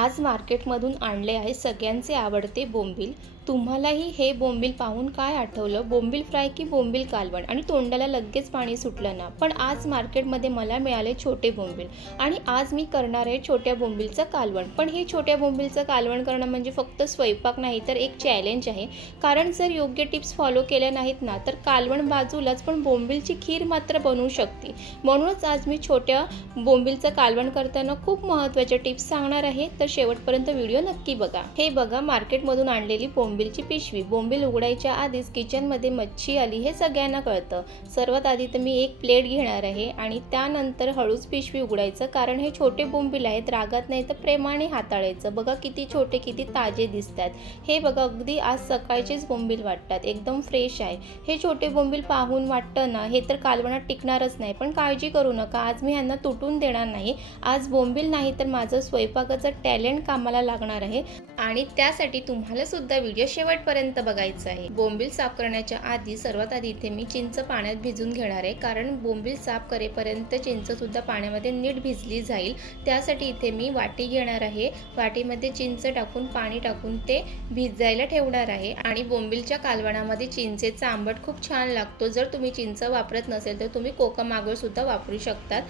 आज मार्केटमधून आणले आहे सगळ्यांचे आवडते बोंबील. तुम्हालाही हे बोंबील पाहून काय आठवलं? बोंबील फ्राय की बोंबील कालवण? आणि तोंडाला लगेच पाणी सुटलं ना? पण आज मार्केटमध्ये मला मिळाले छोटे बोंबील. आणि आज मी करणार आहे छोट्या बोंबीलचं कालवण. पण हे छोट्या बोंबीलचं कालवण करणं म्हणजे फक्त स्वयंपाक नाही तर एक चॅलेंज आहे. कारण जर योग्य टिप्स फॉलो केल्या नाहीत ना तर कालवण बाजूलाच पण बोंबीलची खीर मात्र बनवू शकते. म्हणूनच आज मी छोट्या बोंबीलचं कालवण करताना खूप महत्त्वाच्या टिप्स सांगणार आहे. तर शेवटपर्यंत व्हिडिओ नक्की बघा. हे बघा मार्केटमधून आणलेली बोंबीलची पिशवी. बोंबील उघडायच्या आधीच किचनमध्ये मच्छी आली हे सगळ्यांना कळतं. सर्वात आधी तर मी एक प्लेट घेणार आहे आणि त्यानंतर हळूच पिशवी उघडायचं कारण हे छोटे बोंबील आहेत रागात नाही तर प्रेमाने हाताळायचं. बघा किती छोटे किती ताजे दिसतात. हे बघा अगदी आज सकाळचेच बोंबील वाटतात. एकदम फ्रेश आहे. हे छोटे बोंबील पाहून वाटतं ना हे तर कालवणात टिकणारच नाही. पण काळजी करू नका. आज मी ह्यांना तुटून देणार नाही. आज बोंबील नाही तर माझं स्वयंपाकाचं टॅलेंट कामाला लागणार आहे. आणि त्यासाठी तुम्हाला सुद्धा व्हिडिओ शेवटपर्यंत बघायचा आहे. बोंबील साफ करण्याच्या आधी सर्वात आधी इथे मी चिंच पाण्यात भिजून घेणार आहे. कारण बोंबील साफ करेपर्यंत चिंच सुद्धा पाण्यामध्ये नीट भिजली जाईल. त्यासाठी इथे मी वाटी घेणार आहे. वाटीमध्ये चिंच टाकून पाणी टाकून ते भिजायला ठेवणार आहे. आणि बोंबीलच्या कालवणामध्ये चिंचेचा आंबट खूप छान लागतो. जर तुम्ही चिंच वापरत नसेल तर तुम्ही कोकम आगळ सुद्धा वापरू शकतात.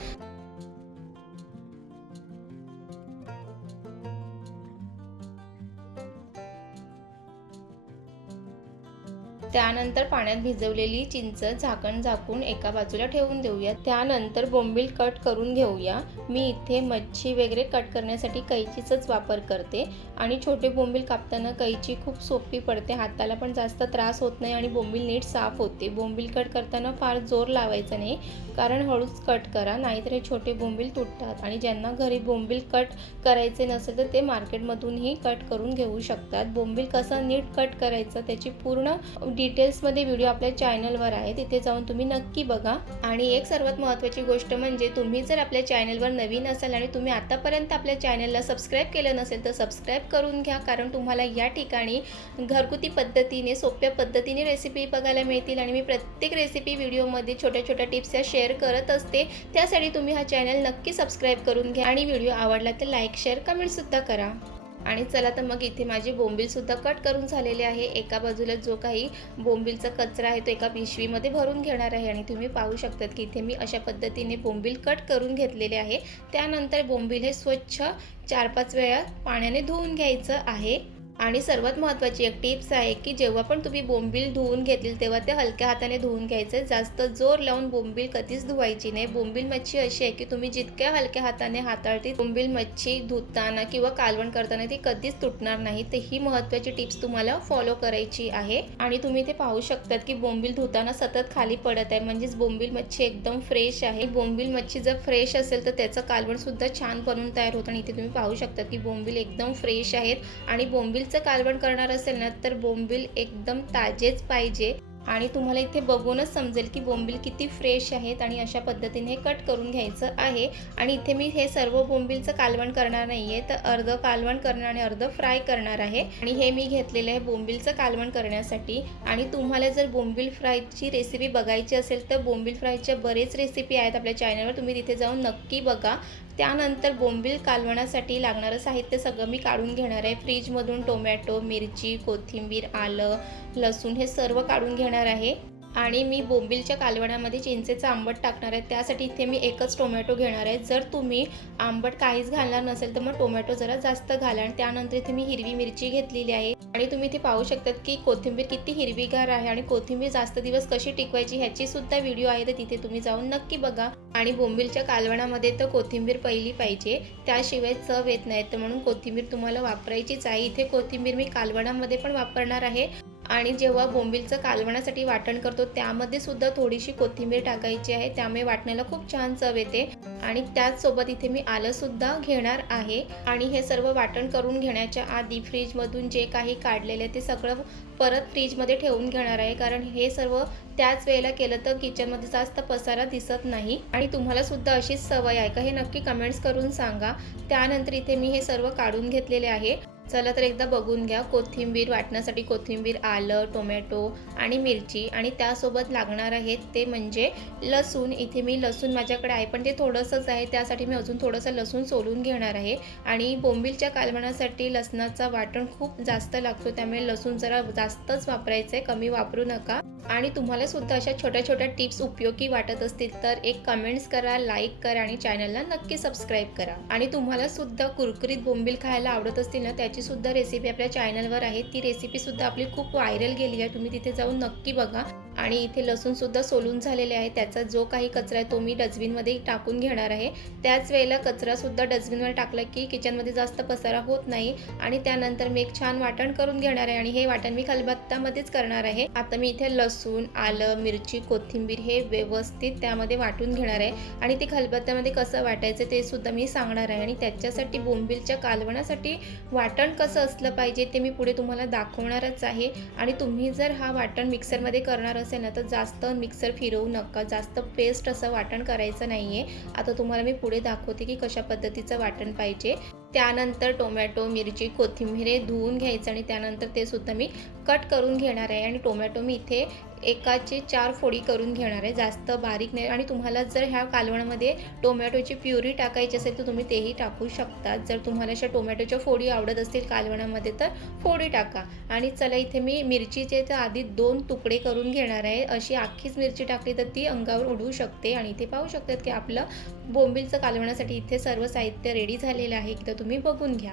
त्यानंतर पाण्यात भिजवलेली चिंच झाकण झाकून एका बाजूला ठेवून देऊया. त्यानंतर बोंबील कट करून घेऊया. मी इथे मच्छी वगैरे कट करण्यासाठी कैचीचाच वापर करते आणि छोटे बोंबील कापताना कैची खूप सोपी पडते. हाताला पण जास्त त्रास होत नाही आणि बोंबील नीट साफ होते. बोंबील कट करताना फार जोर लावायचा नाही कारण हळूच कट करा नाहीतर हे छोटे बोंबील तुटतात आणि ज्यांना घरी बोंबील कट करायचे नसेल तर ते मार्केटमधूनही कट करून घेऊ शकतात. बोंबील कसा नीट कट करायचा त्याची पूर्ण डिटेल्समध्ये व्हिडिओ आपल्या चॅनलवर आहे तिथे जाऊन तुम्ही नक्की बघा. आणि एक सर्वात महत्त्वाची गोष्ट म्हणजे तुम्ही जर आपल्या चॅनलवर नवीन असाल आणि तुम्ही आतापर्यंत आपल्या चॅनलला सबस्क्राईब केलं नसेल तर सबस्क्राईब करून घ्या कारण तुम्हाला या ठिकाणी घरगुती पद्धतीने सोप्या पद्धतीने रेसिपी बघायला मिळतील आणि मी प्रत्येक रेसिपी व्हिडिओमध्ये छोट्या छोट्या टिप्स या शेअर करत असते. त्यासाठी तुम्ही हा चॅनल नक्की सबस्क्राईब करून घ्या आणि व्हिडिओ आवडला तर लाईक शेअर कमेंटसुद्धा करा. आणि चला तर मग इथे माझे बोंबीलसुद्धा कट करून झालेले आहे. एका बाजूला जो काही बोंबीलचा कचरा आहे तो एका पिशवीमध्ये भरून घेणार आहे. आणि तुम्ही पाहू शकतात की इथे मी अशा पद्धतीने बोंबील कट करून घेतलेले आहे. त्यानंतर बोंबील हे स्वच्छ चार पाच वेळा पाण्याने धुवून घ्यायचं आहे. आणि सर्वात महत्त्वाची एक टिप्स आहे की जेव्हा पण तुम्ही बोंबील धुवून घेतील तेव्हा ते हलक्या हाताने धुवून घ्यायचे. जास्त जोर लावून बोंबील कधीच धुवायची नाही. बोंबील मच्छी अशी आहे की तुम्ही जितक्या हलक्या हाताने हाताळतील बोंबील मच्छी धुताना किंवा कालवण करताना ती कधीच तुटणार नाही. तर ही महत्त्वाची टिप्स तुम्हाला फॉलो करायची आहे. आणि तुम्ही ते पाहू शकतात की बोंबील धुताना सतत खाली पडत आहे. म्हणजेच बोंबील मच्छी एकदम फ्रेश आहे. बोंबील मच्छी जर फ्रेश असेल तर त्याचं कालवण सुद्धा छान बनून तयार होतं. आणि इथे तुम्ही पाहू शकता की बोंबील एकदम फ्रेश आहेत. आणि बोंबील बोंबीलचं कालवण करणार असेल ना तर बोंबील एकदम ताजेच पाहिजे. आणि तुम्हाला इथे बघूनच समजेल की बोंबील किती फ्रेश आहेत आणि अशा पद्धतीने कट करून घ्यायचं आहे. आणि इथे मी हे सर्व बोंबीलचं कालवण करणार नाही आहे तर अर्ध कालवण करणार आणि अर्ध फ्राय करणार आहे. आणि हे मी घेतलेलं आहे बोंबीलचं कालवण करण्यासाठी. आणि तुम्हाला जर बोंबील फ्रायची रेसिपी बघायची असेल तर बोंबील फ्रायच्या बरेच रेसिपी आहेत आपल्या चॅनलवर तुम्ही तिथे जाऊन नक्की बघा. त्यानंतर बोंबील कालवणासाठी लागणारं साहित्य सगळं मी काढून घेणार आहे. फ्रीजमधून टोमॅटो मिरची कोथिंबीर आलं लसूण हे सर्व काढून घेणार आहे. आणि मी बोंबीलच्या कालवणामध्ये चिंचेचं आंबट टाकणार आहे. त्यासाठी इथे मी एकच टोमॅटो घेणार आहे. जर तुम्ही आंबट काहीच घालणार नसेल तर मग टोमॅटो जरा जास्त घाला आणि त्यानंतर इथे मी हिरवी मिरची घेतलेली आहे. आणि तुम्ही इथे पाहू शकतात की कोथिंबीर किती हिरवीगार आहे आणि कोथिंबीर जास्त दिवस कशी टिकवायची ह्याची सुद्धा व्हिडिओ आहे. तर तिथे तुम्ही जाऊन नक्की बघा. आणि बोंबीलच्या कालवणामध्ये तर कोथिंबीर पहिली पाहिजे. त्याशिवाय चव येत नाही. तर म्हणून कोथिंबीर तुम्हाला वापरायचीच आहे. इथे कोथिंबीर मी कालवणामध्ये पण वापरणार आहे. आणि जेव्हा बोंबीलचं कालवणासाठी वाटण करतो त्यामध्ये सुद्धा थोडीशी कोथिंबीर टाकायची आहे. त्यामुळे वाटण्याला खूप छान चव येते. आणि त्याचसोबत इथे मी आलं सुद्धा घेणार आहे. आणि हे सर्व वाटण करून घेण्याच्या आधी फ्रीजमधून जे काही काढलेले ते सगळं परत फ्रीजमध्ये ठेवून घेणार आहे. कारण हे सर्व त्याच वेळेला केलं तर किचनमध्ये जास्त पसारा दिसत नाही. आणि तुम्हाला सुद्धा अशीच सवय आहे का हे नक्की कमेंट्स करून सांगा. त्यानंतर इथे मी हे सर्व काढून घेतलेले आहे. चला तर एकदा बघून घ्या. कोथिंबीर वाटण्यासाठी कोथिंबीर आलं टोमॅटो आणि मिरची आणि त्यासोबत लागणार आहेत ते म्हणजे लसूण. इथे मी लसूण माझ्याकडे आहे पण ते थोडंसंच आहे. त्यासाठी मी अजून थोडंसं लसूण सोलून घेणार आहे. आणि बोंबीलच्या कालवणासाठी लसणाचा वाटण खूप जास्त लागतो त्यामुळे लसूण जरा जास्तच वापरायचं आहे कमी वापरू नका. आणि तुम्हाला सुद्धा अशा छोट्या छोट्या टिप्स उपयोगी वाटत असतील तर एक कमेंट्स करा लाईक करा आणि चॅनलला नक्की सबस्क्राईब करा. आणि तुम्हाला सुद्धा कुरकुरीत बोंबील खायला आवडत असतील ना त्याची सुद्धा रेसिपी आपल्या चॅनलवर आहे. ती रेसिपी सुद्धा आपली खूप व्हायरल गेली आहे. तुम्ही तिथे जाऊन नक्की बघा. आणि इथे लसूणसुद्धा सोलून झालेले आहे. त्याचा जो काही कचरा आहे तो मी डस्टबिनमध्ये टाकून घेणार आहे. त्याच वेळेला कचरासुद्धा डस्टबिनवर टाकला की किचनमध्ये जास्त पसारा होत नाही. आणि त्यानंतर मी एक छान वाटण करून घेणार आहे आणि हे वाटण मी खलबत्त्यामध्येच करणार आहे. आता मी इथे लसूण आलं मिरची कोथिंबीर हे व्यवस्थित त्यामध्ये वाटून घेणार आहे. आणि ते खलबत्त्यामध्ये कसं वाटायचं ते सुद्धा मी सांगणार आहे. आणि त्याच्यासाठी बोंबीलच्या कालवणासाठी वाटण कसं असलं पाहिजे ते मी पुढे तुम्हाला दाखवणारच आहे. आणि तुम्ही जर हा वाटण मिक्सरमध्ये करणार असेल ना तर जास्त मिक्सर फिरवू नका. जास्त पेस्ट असं वाटण करायचं नाही आहे आता तुम्हाला मी पुढे दाखवते की कशा पद्धतीचं वाटण पाहिजे. त्यानंतर टोमॅटो मिरची कोथिंबीर हे धुवून घ्यायचं आणि त्यानंतर ते सुद्धा मी कट करून घेणार आहे. आणि टोमॅटो मी इथे एकाचे चार फोडी करून घेणार आहे. जास्त बारीक नाही. आणि तुम्हाला जर ह्या कालवणामध्ये टोमॅटोची प्युरी टाकायची असेल तर तुम्ही तेही टाकू शकता. जर तुम्हाला अशा टोमॅटोच्या फोडी आवडत असतील कालवणामध्ये तर फोडी टाका. आणि चला इथे मी मिरचीचे तर आधी दोन तुकडे करून घेणार आहे. अशी अख्खीच मिरची टाकली तर ती अंगावर उडू शकते. आणि इथे पाहू शकतात की आपलं बोंबीलचं कालवण्यासाठी इथे सर्व साहित्य रेडी झालेलं आहे. तर तुम्ही बघून घ्या.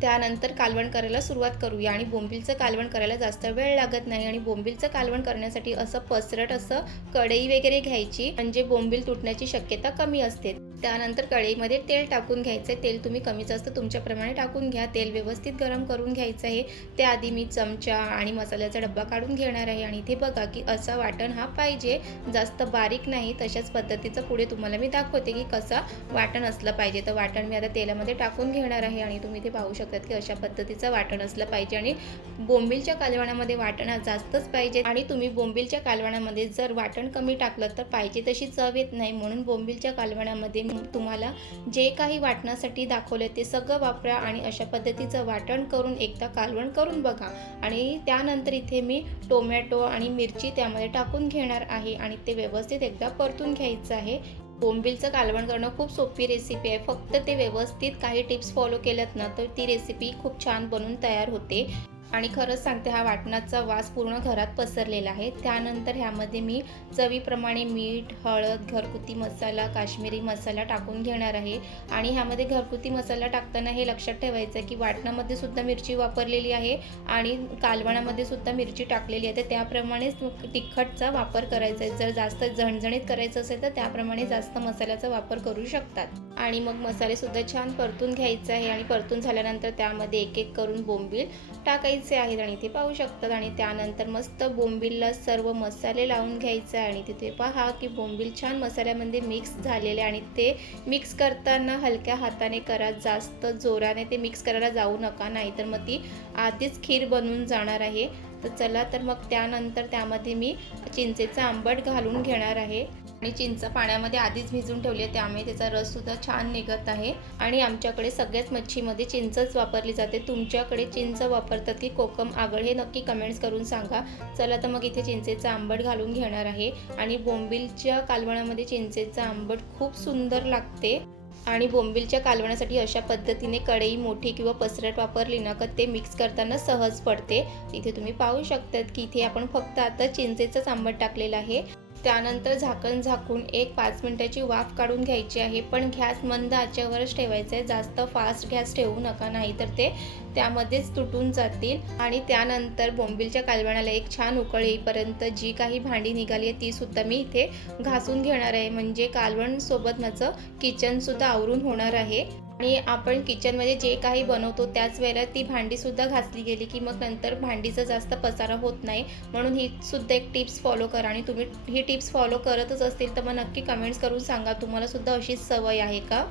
त्यानंतर कालवण करायला सुरुवात करूया आणि बोंबीलचं कालवण करायला जास्त वेळ लागत नाही आणि बोंबीलचं कालवण करण्यासाठी असं पसरट असं कढई वगैरे घ्यायची म्हणजे बोंबील तुटण्याची शक्यता कमी असते. त्यानंतर कढईमध्ये तेल टाकून घ्यायचं आहे. तेल तुम्ही कमी जास्त तुमच्याप्रमाणे टाकून घ्या. तेल व्यवस्थित गरम करून घ्यायचं आहे. त्याआधी मी चमचा आणि मसाल्याचा डब्बा काढून घेणार आहे. आणि इथे बघा की असा वाटण हा पाहिजे. जास्त बारीक नाही तशाच पद्धतीचं पुढे तुम्हाला मी दाखवते की कसा वाटण असलं पाहिजे. तर वाटण मी आता तेलामध्ये टाकून घेणार आहे. आणि तुम्ही इथे पाहू शकतात की अशा पद्धतीचं वाटण असलं पाहिजे. आणि बोंबीलच्या कालवणामध्ये वाटण जास्तच पाहिजे. आणि तुम्ही बोंबीलच्या कालवणामध्ये जर वाटण कमी टाकलं तर पाहिजे तशी चव येत नाही. म्हणून बोंबीलच्या कालवणामध्ये तुम्हाला जे काही वाटण्यासाठी दाखवलं ते सगळं वापरा आणि अशा पद्धतीचं वाटण करून एकदा कालवण करून बघा. आणि त्यानंतर इथे मी टोमॅटो आणि मिरची त्यामध्ये टाकून घेणार आहे आणि ते व्यवस्थित एकदा परतून घ्यायचं आहे. बोंबीलचं कालवण करणं खूप सोपी रेसिपी आहे. फक्त ते व्यवस्थित काही टिप्स फॉलो केल्यात ना तर ती रेसिपी खूप छान बनून तयार होते. आणि खरंच सांगते हा वाटणाचा वास पूर्ण घरात पसरलेला आहे. त्यानंतर ह्यामध्ये मी चवीप्रमाणे मीठ हळद घरगुती मसाला काश्मीरी मसाला टाकून घेणार आहे. आणि ह्यामध्ये घरगुती मसाला टाकताना हे लक्षात ठेवायचं आहे की वाटणामध्ये सुद्धा मिरची वापरलेली आहे आणि कालवणामध्ये सुद्धा मिरची टाकलेली आहे. तर त्याप्रमाणेच तिखटचा वापर करायचा आहे जर जास्त झणझणीत करायचं असेल तर त्याप्रमाणे जास्त मसाल्याचा वापर करू शकतात. आणि मग मसालेसुद्धा छान परतून घ्यायचे आहे आणि परतून झाल्यानंतर त्यामध्ये एक एक करून बोंबील टाकायचे आहेत आणि ते पाहू शकतात. आणि त्यानंतर मस्त बोंबीलला सर्व मसाले लावून घ्यायचे आहे आणि तिथे पहा की बोंबील छान मसाल्यामध्ये मिक्स झालेले आणि ते मिक्स करताना हलक्या हाताने करा. जास्त जोराने ते मिक्स करायला जाऊ नका नाहीतर मग ती आधीच खीर बनून जाणार आहे. तर चला तर मग त्यानंतर त्यामध्ये मी चिंचेचा आंबट घालून घेणार आहे. आणि चिंच पाण्यामध्ये आधीच भिजून ठेवली आहे त्यामुळे त्याचा रससुद्धा छान निघत आहे. आणि आमच्याकडे सगळ्याच मच्छीमध्ये चिंचच वापरली जाते. तुमच्याकडे चिंच वापरतात की कोकम आगळ हे नक्की कमेंट्स करून सांगा. चला तर मग इथे चिंचेचा आंबट घालून घेणार आहे. आणि बोंबिलच्या कालवणामध्ये चिंचेचा आंबट खूप सुंदर लागते. आणि बोंबिलच्या कालवण्यासाठी अशा पद्धतीने कढई मोठी किंवा पसरट वापरली ना का ते मिक्स करताना सहज पडते. इथे तुम्ही पाहू शकतात की इथे आपण फक्त आता चिंचेचंच आंबट टाकलेलं आहे. त्यानंतर झाकण झाकून एक पाच मिनटाची वाफ काढून घ्यायची आहे. पण गॅस मंद आचेवरच ठेवायचं आहे जास्त फास्ट गॅस ठेवू नका नाही तर ते त्यामध्येच तुटून जातील. आणि त्यानंतर बोंबिलच्या कालवणाला एक छान उकळ येईपर्यंत जी काही भांडी निघाली आहे तीसुद्धा मी इथे घासून घेणार आहे. म्हणजे कालवणसोबत माझं किचनसुद्धा आवरून होणार आहे. आणि आपण किचनमध्ये जे काही बनवतो त्याच वेळेला ती भांडीसुद्धा घासली गेली की मग नंतर भांडीचा जास्त पसारा होत नाही. म्हणून ही सुद्धा एक टिप्स फॉलो करा आणि तुम्ही ही टिप्स फॉलो करतच असतील तर मग नक्की कमेंट्स करून सांगा. तुम्हाला सुद्धा अशीच सवय आहे का?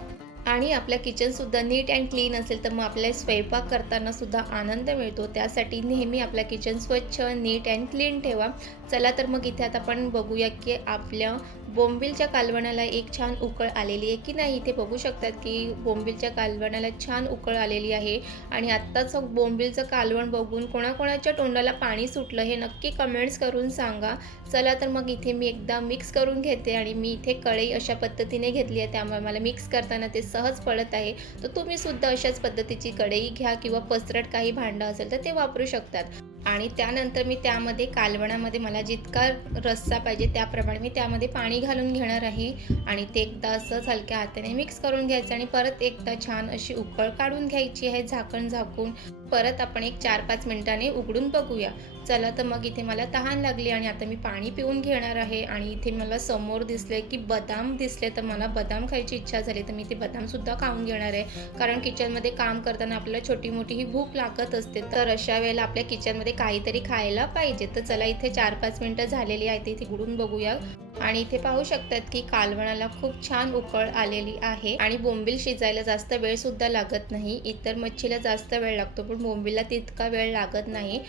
आणि आपल्या किचनसुद्धा नीट अँड क्लीन असेल तर मग आपल्या स्वयंपाक करताना सुद्धा आनंद मिळतो. त्यासाठी नेहमी आपलं किचन स्वच्छ नीट अँड क्लीन ठेवा. चला तर मग इथे आता आपण बघूया की आपल्या बोंबिलच्या कालवणाला एक छान उकळ आलेली आहे की नाही इथे बघू शकतात की बोंबिलच्या कालवणाला छान उकळ आलेली आहे. आणि आत्ताचं बोंबिलचं कालवण बघून कोणाकोणाच्या तोंडाला पाणी सुटलं हे नक्की कमेंट्स करून सांगा. चला तर मग इथे मी एकदा मिक्स करून घेते आणि मी इथे कढई अशा पद्धतीने घेतली आहे. त्यामुळे मला मिक्स करताना ते सहज पडत आहे. तर तुम्ही सुद्धा अशाच पद्धतीची कढई घ्या किंवा पसरट काही भांडं असेल तर ते वापरू शकतात. आणि त्यानंतर मी त्यामध्ये कालवणामध्ये मला जितका रस्सा पाहिजे त्याप्रमाणे मी त्यामध्ये पाणी घालून घेणार आहे आणि ते एकदा असंच हलक्या हाताने मिक्स करून घ्यायचं आणि परत एकदा छान अशी उकळ काढून घ्यायची आहे झाकण झाकून. परत आपण एक चार पाच मिनिटांनी उघडून बघूया. चला तर मग इथे मला तहान लागली आणि आता मी पाणी पिऊन घेणार आहे आणि इथे मला समोर दिसले की बदाम दिसले तर मला बदाम खायची इच्छा झाली तर मी ते बदामसुद्धा खाऊन घेणार आहे. कारण किचनमध्ये काम करताना आपल्याला छोटी मोठी ही भूक लागत असते. तर अशा वेळेला आपल्या किचनमध्ये काहीतरी खायला पाहिजे. तर चला इथे चार पाच मिनटं झालेली आहेत. इथे उघडून बघूया. आणि इथे पाहू शकतात की कालवणाला खूप छान उकळ आलेली आहे आणि बोंबील शिजायला जास्त वेळ सुद्धा लागत नाही. इतर मच्छीला जास्त वेळ लागतो पण बोंबीलला तितका वेळ लागत नाही.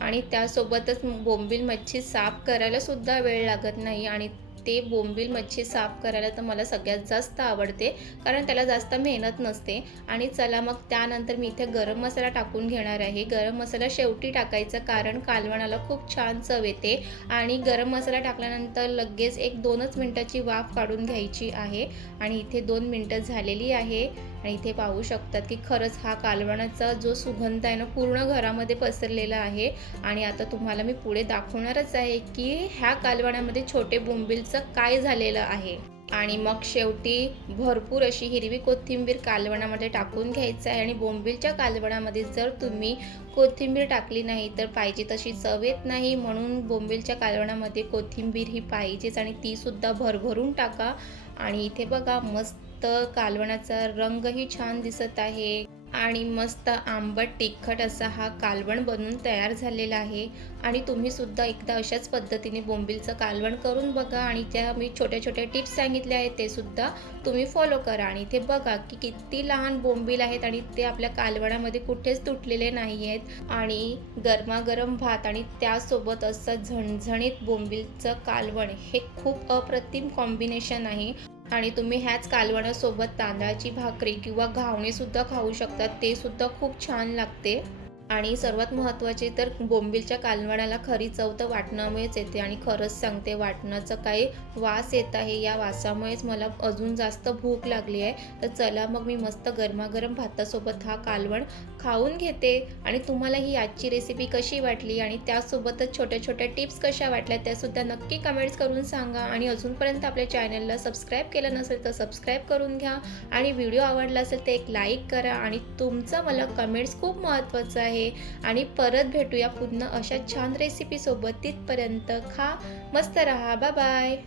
आणि त्यासोबतच बोंबील मच्छी साफ करायला सुद्धा वेळ लागत नाही आणि ते बोंबील मच्छी साफ करायला तर मला सगळ्यात जास्त आवडते कारण त्याला जास्त मेहनत नसते. आणि चला मग त्यानंतर मी इथे गरम मसाला टाकून घेणार आहे. गरम मसाला शेवटी टाकायचा कारण कालवणाला खूप छान चव येते. आणि गरम मसाला टाकल्यानंतर लगेच एक दोनच मिनटाची वाफ काढून घ्यायची आहे. आणि इथे दोन मिनटं झालेली आहे. आणि इथे पाहू शकतात की खरंच हा कालवणाचा जो सुगंध आहे ना पूर्ण घरामध्ये पसरलेला आहे. आणि आता तुम्हाला मी पुढे दाखवणारच आहे की ह्या कालवणामध्ये छोटे बोंबिलचं काय झालेलं आहे. आणि मग शेवटी भरपूर अशी हिरवी कोथिंबीर कालवणामध्ये टाकून घ्यायचं आहे. आणि बोंबीलच्या कालवणामध्ये जर तुम्ही कोथिंबीर टाकली नाही तर पाहिजे तशी चव येत नाही. म्हणून बोंबीलच्या कालवणामध्ये कोथिंबीर ही पाहिजेच. आणि तीसुद्धा भरभरून टाका. आणि इथे बघा मस्त कालवणाचा रंगही छान दिसत आहे. आणि मस्त आंबट तिखट असा हा कालवण बनून तयार झालेला आहे. आणि तुम्हीसुद्धा एकदा अशाच पद्धतीने बोंबीलचं कालवण करून बघा आणि त्या मी छोट्या छोट्या टिप्स सांगितल्या आहेत ते सुद्धा तुम्ही फॉलो करा. आणि ते बघा की किती लहान बोंबील आहेत आणि ते आपल्या कालवणामध्ये कुठेच तुटलेले नाही आहेत. आणि गरमागरम भात आणि त्यासोबत असं झणझणीत बोंबीलचं कालवण हे खूप अप्रतिम कॉम्बिनेशन आहे. आणि तुम्ही ह्याच कालवणासोबत तांदळाची भाकरी किंवा घावणेसुद्धा खाऊ शकतात ते सुद्धा खूप छान लागते. आणि सर्वात महत्त्वाचे तर बोंबीलच्या कालवणाला खरी चव तर वाटणामुळेच येते आणि खरंच सांगते वाटणाचं काही वास येत आहे या वासामुळेच मला अजून जास्त भूक लागली आहे. तर चला मग मी मस्त गरमागरम भातासोबत हा कालवण खाऊन घेते आणि तुम्हाला ही आजची रेसिपी कशी वाटली आणि त्यासोबतच छोट्या छोट्या टिप्स कशा वाटल्या त्यासुद्धा नक्की कमेंट्स करून सांगा आणि अजूनपर्यंत आपल्या चॅनलला सबस्क्राईब केलं नसेल तर सबस्क्राईब करून घ्या आणि व्हिडिओ आवडला असेल तर एक लाईक करा आणि तुमचं मला कमेंट्स खूप महत्त्वाचं आहे. आणि परत भेटूया पुन्हा अशा छान रेसिपीसोबत तिथपर्यंत खा मस्त रहा. Bye bye